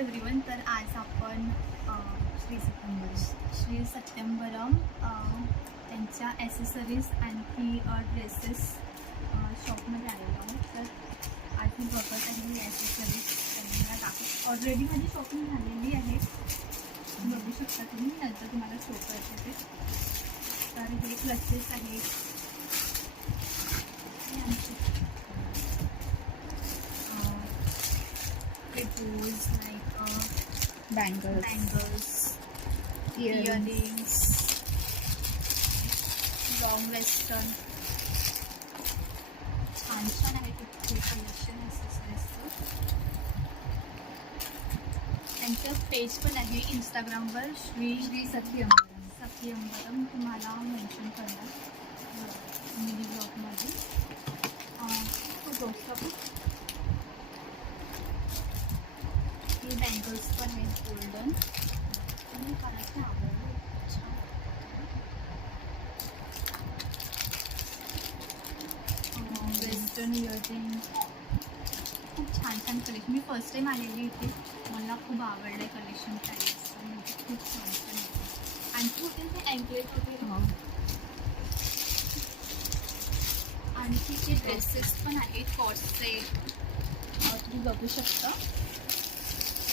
Everyone. तर आज आपण श्री सत्यंबरम त्यांच्या ॲसेसरीज आणखी ड्रेसेस शॉपमध्ये आलेलो आहोत. तर आज मी बघत आहे ही ॲसेसरीज त्यांना दाखव. ऑलरेडी माझी शॉपिंग झालेली आहे, बघू शकता तुम्ही. नंतर तुम्हाला शो करते ते. तर हे क्लचेस आहेत, bows like bangles, earrings, long western. छान छान आहे तिथे कलेक्शन ॲसेसरीजचं. त्यांचं पेज पण आहे इंस्टाग्रामवर, श्री सत्यंबरम. तुम्हाला मेन्शन करणार मिनी ब्लॉगमध्ये. हे बँगल्स पण आहेत गोल्डन आणि मला आवडलं. वेस्टर्न इयरिंग, खूप छान छान कलेक्शन. मी फर्स्ट टाईम आलेली इथे, मला खूप आवडलं कलेक्शन. प्राईस म्हणजे खूप छान छान आहे. आणखी होते ते अँकलेट वगैरे. आणखी ते ड्रेसेस पण आहेत कॉटचे, तुम्ही बघू शकता.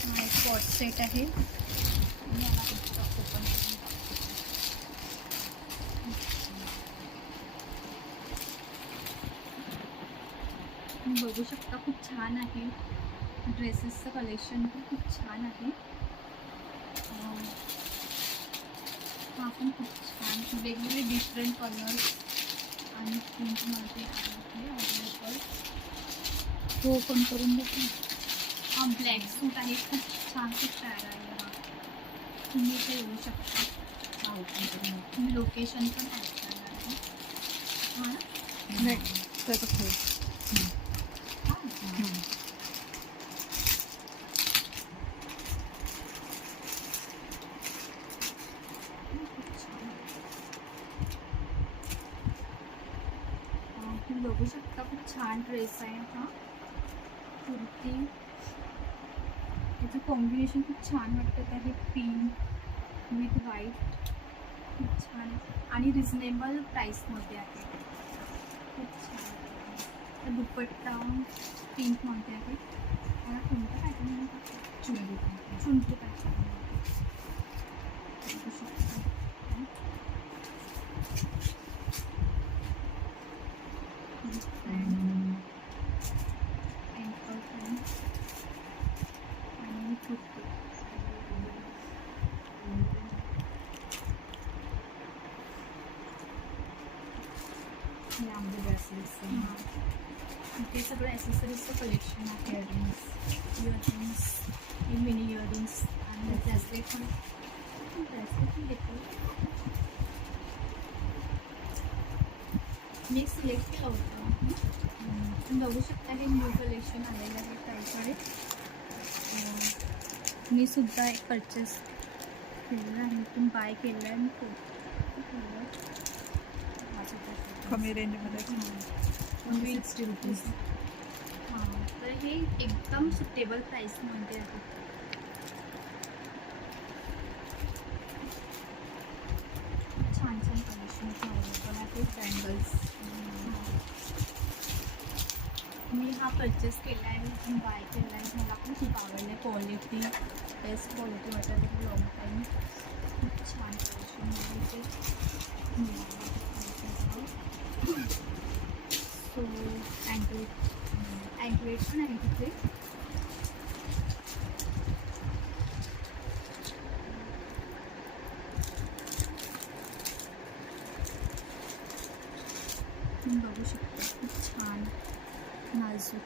हा एक कॉट सेट आहे. मला इथं ओपन करून तुम्ही बघू शकता. खूप छान आहे. ड्रेसेसचं कलेक्शन पण खूप छान आहे. हा पण खूप छान, वेगवेगळे डिफरंट कलर्स आणि प्रिंटमध्ये आहे अवेलेबल. हो, ओपन करून देते. हा ब्लॅक सूट आहे, खूप छान, खूप प्यारा आहे. हा तुम्ही इथे येऊ शकता. हा ओपन करून तुम्ही लोकेशन पण ॲड करणार आहे. हां तुम्ही बघू शकता. खूप छान ड्रेस आहे हा. कुर्ती, त्याचं कॉम्बिनेशन खूप छान वाटतं आहे. पिंक विथ व्हाईट, खूप छान आणि रिजनेबल प्राईसमध्ये आहे. खूप छान. तर दुपट्टा पिंकमध्ये आहे. त्याला कोणतं पॅटर्न चुंटू पॅटर्न बघू शकता. आणि कुर्ती. ते सगळं ॲसेसरीजचं कलेक्शन आहे. इयरिंग्स, मिनी इयरिंग्स आणि ब्रेसलेट पण घेतो. मी सिलेक्ट केलं होतं. तुम्ही बघू शकता हे न्यू कलेक्शन आलेलं आहे त्याकडे. मी सुद्धा एक परचेस केलेलं आहे, तुम्ही बाय केलं आहे. मी कमी रेंजमध्ये ₹160. हां, तर हे एकदम सुटेबल प्राईसमध्ये आहे. छान छान कलेक्शन अवेलेबल आहे. बँगल्स मी हा परचेस केला आहे, मी बाय केला आहे. मला पण खूप आवडलं आहे. क्वालिटी, बेस्ट क्वालिटी वाटत लॉंग टाईम. खूप छान कलेक्शन आहे. सो अँकलेट पण आहे तिथे. तुम्ही बघू शकता. खूप छान नाजूक.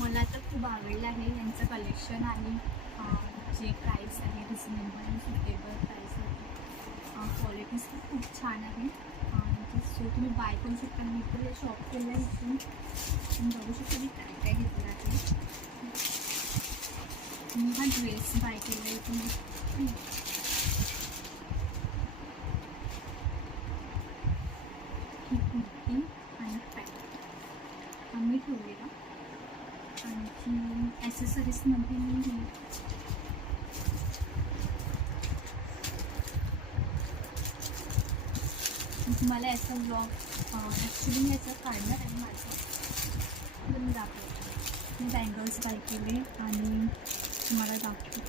मला तर खूप आवडलं आहे यांचं कलेक्शन आणि जे प्राईस आहे रिजनेबल आणि सुटेबल प्राईस आहे. क्वालिटी खूप छान आहे. सो तुम्ही बाय करू शकता. मी तर शॉप केलं आहे इथून. तुम्ही बघू शकता मी काय काय घेतलं आहे. मी हा ड्रेस बाय केला आहे इथून. ही कुर्ती आणि पॅन्ट आम्ही ठेवलेला. आणखी ॲसेसरीजमध्ये मी हे तुम्हाला याचा ब्लॉग ॲक्च्युली मी याचा काढणार आहे माझं, तर मी दाखवते. मी बँगल्स बाय केले आणि तुम्हाला दाखवते.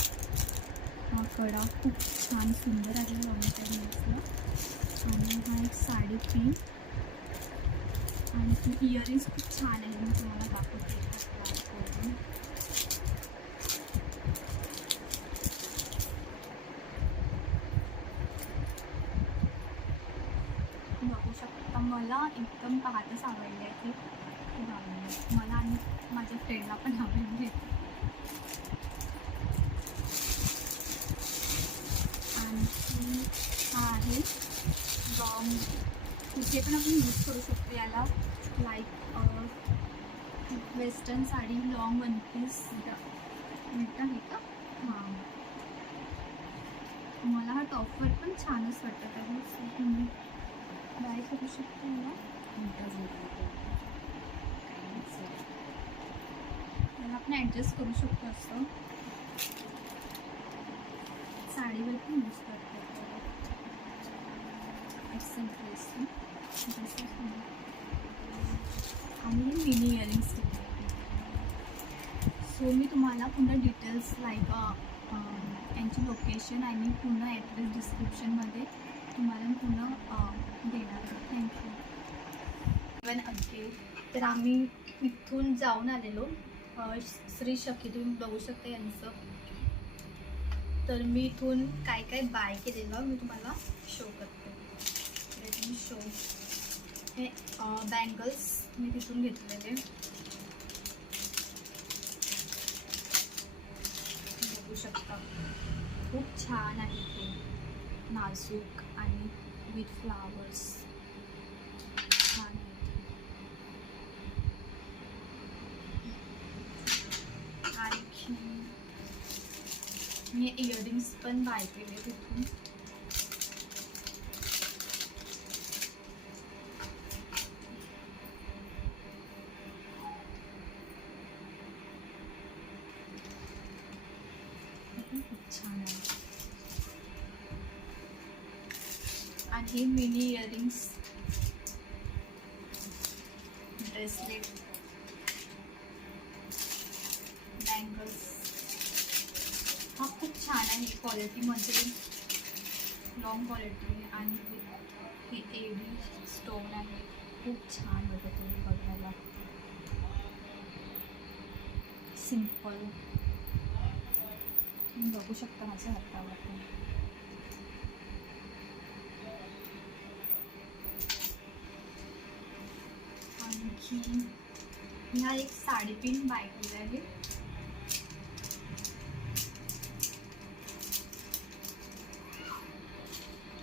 हा कडा खूप छान सुंदर आहे लॉंग टाईमला. आणि हा एक साडी पिन आणि ती इयरिंग्स खूप छान आहे. मी तुम्हाला दाखवते ट्राय करून. बघू शकता. मला एकदम पाहतच आवडली आहे ती. खूप आवडली मला आणि माझ्या फ्रेंडला पण आवडली. आणखी हा आहे लॉंग, कुठे पण आपण यूज करू शकतो याला. Like western sari long one piece मिळतं आहे का. हां, मला हा टॉपवर पण छानच वाटत आहे. सो तुम्ही बाय करू शकता मला. त्याला आपण ॲडजस्ट करू शकतो असं. साडीवर पण यूज करतो ड्रेस. आणि मिनी इयरिंग्स घेतले. सो मी तुम्हाला पुन्हा डिटेल्स लाईक यांची लोकेशन आणि पूर्ण ॲड्रेस डिस्क्रिप्शनमध्ये तुम्हाला पुन्हा देणार आहे. थँक्यू. इवन अगदी तर आम्ही इथून जाऊन आलेलो श्री शक्ती, तुम्ही बघू शकता यांचं. तर मी इथून काय काय बाय केलेलं मी तुम्हाला शो करते. Let me show. हे बँगल्स मी तिथून घेतलेले. बघू शकता खूप छान आहे ते, नाजूक आणि विथ फ्लावर्स छान आहेत. आणखी मी इयरिंग्स पण बाय केले तिथून. खूप छान आहे. आणि मिनी इयरिंग्स, ब्रेसलेट, बँगल्स हा खूप छान आहे क्वालिटीमध्ये, लॉंग क्वालिटी. आणि हे एडी स्टोन आहे, खूप छान होतं तुम्ही बघायला. सिम्पल तुम्ही बघू शकता माझ्या हातावर. आणखी ह्या एक साडी पिन बाय केली आहे.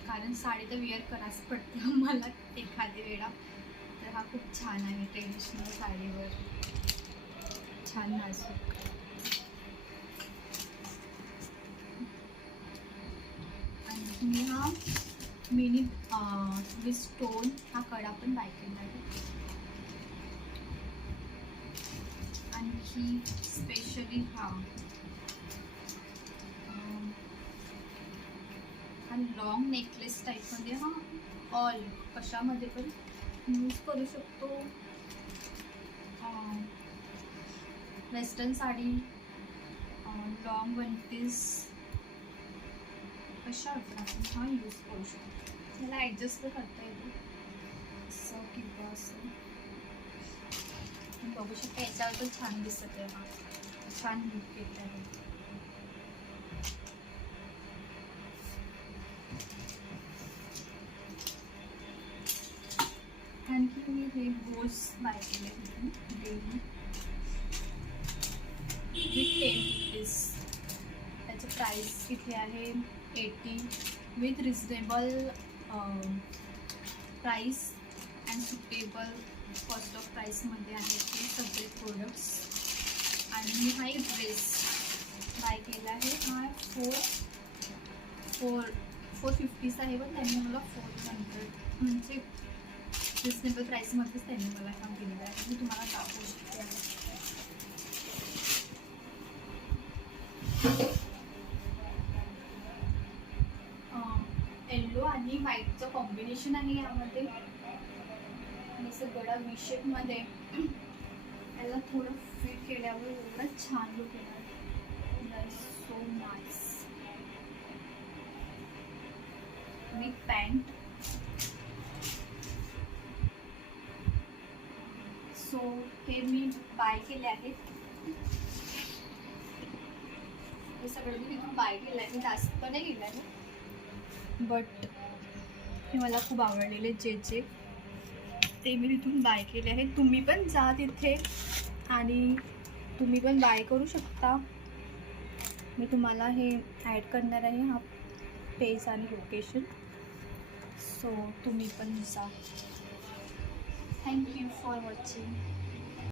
कारण साडी तर वेअर करायच पडते मला एखाद्या वेळा. तर हा खूप छान आहे ट्रेडिशनल साडीवर, छान नाजूक. आणि मी हा मिनी विथ स्टोन हा कडा पण बाय केला आहे. आणखी स्पेशली हा लॉंग नेकलेस टाईपमध्ये. हा ऑल कशामध्ये पण यूज करू शकतो. Western sari, long one piece कशा आपण हा यूज करू शकतो. त्याला ॲडजस्ट करता येतो असं किंवा असं. बघू शकता याच्यावर पण छान दिसत आहे. हा छान लुक येत आहे. आणखी मी हे बोस बाय केले तिथून डेली विथ 10 रुपीज. त्याचं प्राईस किती आहे 80 with reasonable price and suitable cost of प्राईसमध्ये आहेत ते सगळे प्रोडक्ट्स. आणि मी हा एक ड्रेस बाय केला आहे. हा 450चा आहे, पण त्यांनी मला 400 म्हणजे रिजनेबल प्राईसमध्येच त्यांनी मला काम केलेलं आहे. मी तुम्हाला दाखवू शकते आहे. येल्लो आणि व्हाईटचं कॉम्बिनेशन आहे यामध्ये. जसं गळा वी शेपमध्ये याला थोडं फिट केल्यावर एवढं छान लुक येणार. So nice. आणि पॅन्ट सो हे मी बाय केले आहेत. हे सगळं मी तिथून बाय केलं आहे. मी जास्त नाही केलं आहे बट हे मला खूप आवडलेले जे ते मी तिथून बाय केले आहेत. तुम्ही पण जा तिथे आणि तुम्ही पण बाय करू शकता. मी तुम्हाला हे ॲड करणार आहे हा पेज आणि लोकेशन. सो तुम्ही पण जा. Thank you for watching.